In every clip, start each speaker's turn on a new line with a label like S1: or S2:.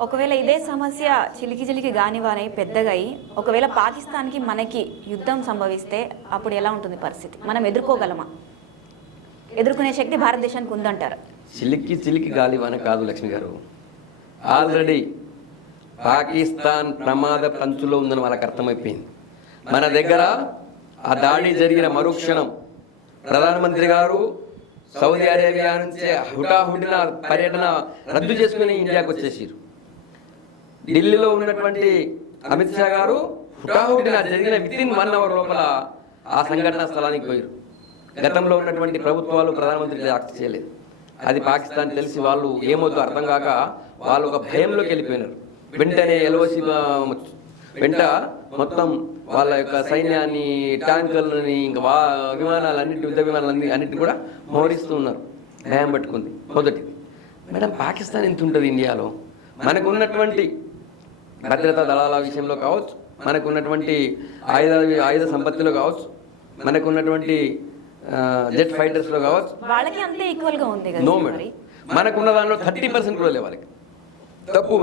S1: ఒకవేళ ఇదే సమస్య చిలికి చిలికి గానివారై పెద్దగా అయి ఒకవేళ పాకిస్తాన్కి మనకి యుద్ధం సంభవిస్తే అప్పుడు ఎలా ఉంటుంది పరిస్థితి? మనం ఎదుర్కోగలమా? ఎదుర్కొనే శక్తి భారతదేశానికి ఉందంటారు.
S2: చిలికి చిలికి గాలివాన కాదు లక్ష్మి గారు. ఆల్రెడీ పాకిస్తాన్ ప్రమాద పంచులో ఉందని వాళ్ళకి అర్థమైపోయింది. మన దగ్గర ఆ దాడి జరిగిన మరుక్షణం ప్రధానమంత్రి గారు సౌదీ అరేబియా నుంచి హుటాహుటిన పర్యటన రద్దు చేసుకుని ఇండియాకు వచ్చేసారు ఢిల్లీలో ఉన్నటువంటి అమిత్ షా గారు హుటాహుటిన జరిగిన విత్ ఇన్ వన్ అవర్ లోపల ఆ సంఘటన స్థలానికి పోయారు. గతంలో ఉన్నటువంటి ప్రభుత్వాలు ప్రధానమంత్రి యాక్ట్ చేయలేదు. అది పాకిస్తాన్ తెలిసి వాళ్ళు ఏమవుతుందో అర్థం కాక వాళ్ళు ఒక భయంలోకి వెళ్ళిపోయినారు. వెంటనే ఎల్ఓసి వెంట మొత్తం వాళ్ళ యొక్క సైన్యాన్ని ట్యాంకర్లని ఇంకా వా విమానాలన్నింటి యుద్ధ విమానాలన్నీ అన్నింటిని కూడా మోహరిస్తూ ఉన్నారు. భయం పట్టుకుంది. మొదటిది. మేడం పాకిస్తాన్ ఎంత ఉంటుంది ఇండియాలో? మనకు ఉన్నటువంటి భద్రతా దళాల విషయంలో కావచ్చు మనకు ఉన్నటువంటి ఆయుధ ఆయుధ సంపత్తిలో కావచ్చు మనకు ఉన్నటువంటి జెట్ ఫైటర్స్లో కావచ్చు.
S1: వాళ్ళకి అంతే ఈక్వల్గా ఉంది
S2: నో మేడం మనకున్న దాంట్లో థర్టీ పర్సెంట్ కూడా లేవు వాళ్ళకి. తప్పు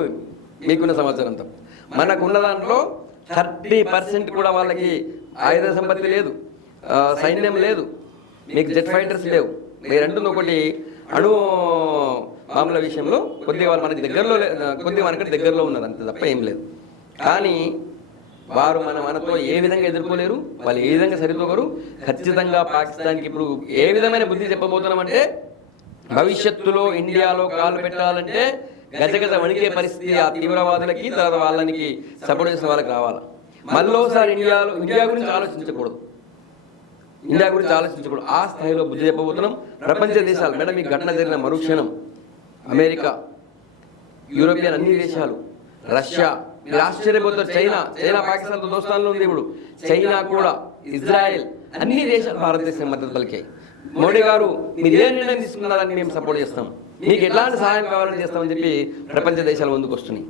S2: మీకున్న సమాచారం తప్పు. మనకున్న దాంట్లో థర్టీ పర్సెంట్ కూడా వాళ్ళకి ఆయుధ సంపత్తి లేదు సైన్యం లేదు మీకు జెట్ ఫైటర్స్ లేవు. మీరు అంటుంది ఒకటి అణు బాంబుల విషయంలో కొద్దిగా వాళ్ళు మనకి దగ్గరలో కొద్దిగా మనకి దగ్గరలో ఉన్నది అంత తప్ప ఏం లేదు. కానీ వారు మన మనతో ఏ విధంగా ఎదుర్కోలేరు వాళ్ళు ఏ విధంగా సరిపోగరు ఖచ్చితంగా పాకిస్తాన్కి ఇప్పుడు ఏ విధమైన బుద్ధి చెప్పబోతున్నామంటే భవిష్యత్తులో ఇండియాలో కాలు పెట్టాలంటే గజగజ వణికే పరిస్థితి ఆ తీవ్రవాదులకి తర్వాత వాళ్ళకి సపోర్ట్ చేసిన వాళ్ళకి రావాలి? మళ్ళోసారి ఇండియాలో ఇండియా గురించి ఆలోచించకూడదు. ఇండియా గురించి ఆలోచించకూడదు. ఆ స్థాయిలో బుద్ధి చెప్పబోతున్నాం. ప్రపంచ దేశాలు మేడం ఈ ఘటన జరిగిన మరుక్షణం అమెరికా యూరోపియన్ అన్ని దేశాలు రష్యా మీరు ఆశ్చర్యపోతారు చైనా చైనా పాకిస్తాన్తో దోస్తాన్లో ఉంది ఇప్పుడు. చైనా కూడా ఇజ్రాయెల్ అన్ని దేశాలు భారతదేశం మద్దతు పలికాయి. మోడీ గారు మీరు ఏ నిర్ణయం తీసుకున్నారని మేము సపోర్ట్ చేస్తాం. మీకు ఎట్లాంటి సహాయం కావాలని చేస్తామని చెప్పి ప్రపంచ దేశాల ముందుకు వస్తున్నాయి.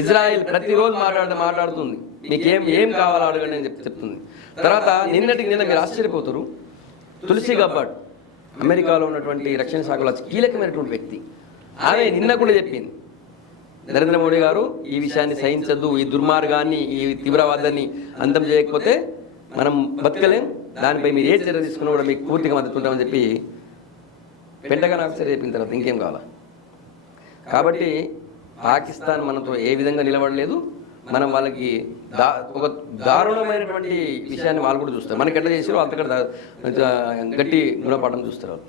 S2: ఇజ్రాయెల్ ప్రతిరోజు మాట్లాడుతూ మాట్లాడుతుంది. మీకు ఏం ఏం కావాలో అడగండి అని చెప్పి చెప్తుంది. తర్వాత నిన్నటికి నిన్న మీరు ఆశ్చర్యపోతారు. తులసి గబ్బాడ్ అమెరికాలో ఉన్నటువంటి రక్షణ శాఖలో కీలకమైనటువంటి వ్యక్తి. ఆమె నిన్న కూడా చెప్పింది. నరేంద్ర మోడీ గారు ఈ విషయాన్ని సహించద్దు ఈ దుర్మార్గాన్ని ఈ తీవ్రవాదాన్ని అంతం చేయకపోతే మనం బతకలేం. దానిపై మీరు ఏ చర్య తీసుకున్నా కూడా మీకు పూర్తిగా మద్దతు ఉంటామని చెప్పి పెంటగాన్ ఆఫీసర్ చెప్పిన తర్వాత ఇంకేం కావాలా? కాబట్టి పాకిస్తాన్ మనతో ఏ విధంగా నిలబడలేదు. మనం వాళ్ళకి దా ఒక దారుణమైనటువంటి విషయాన్ని వాళ్ళు కూడా చూస్తారు. మనకి ఎట్లా చేసారో అంతకంటే గట్టి గుణపాఠం చూస్తారు వాళ్ళు.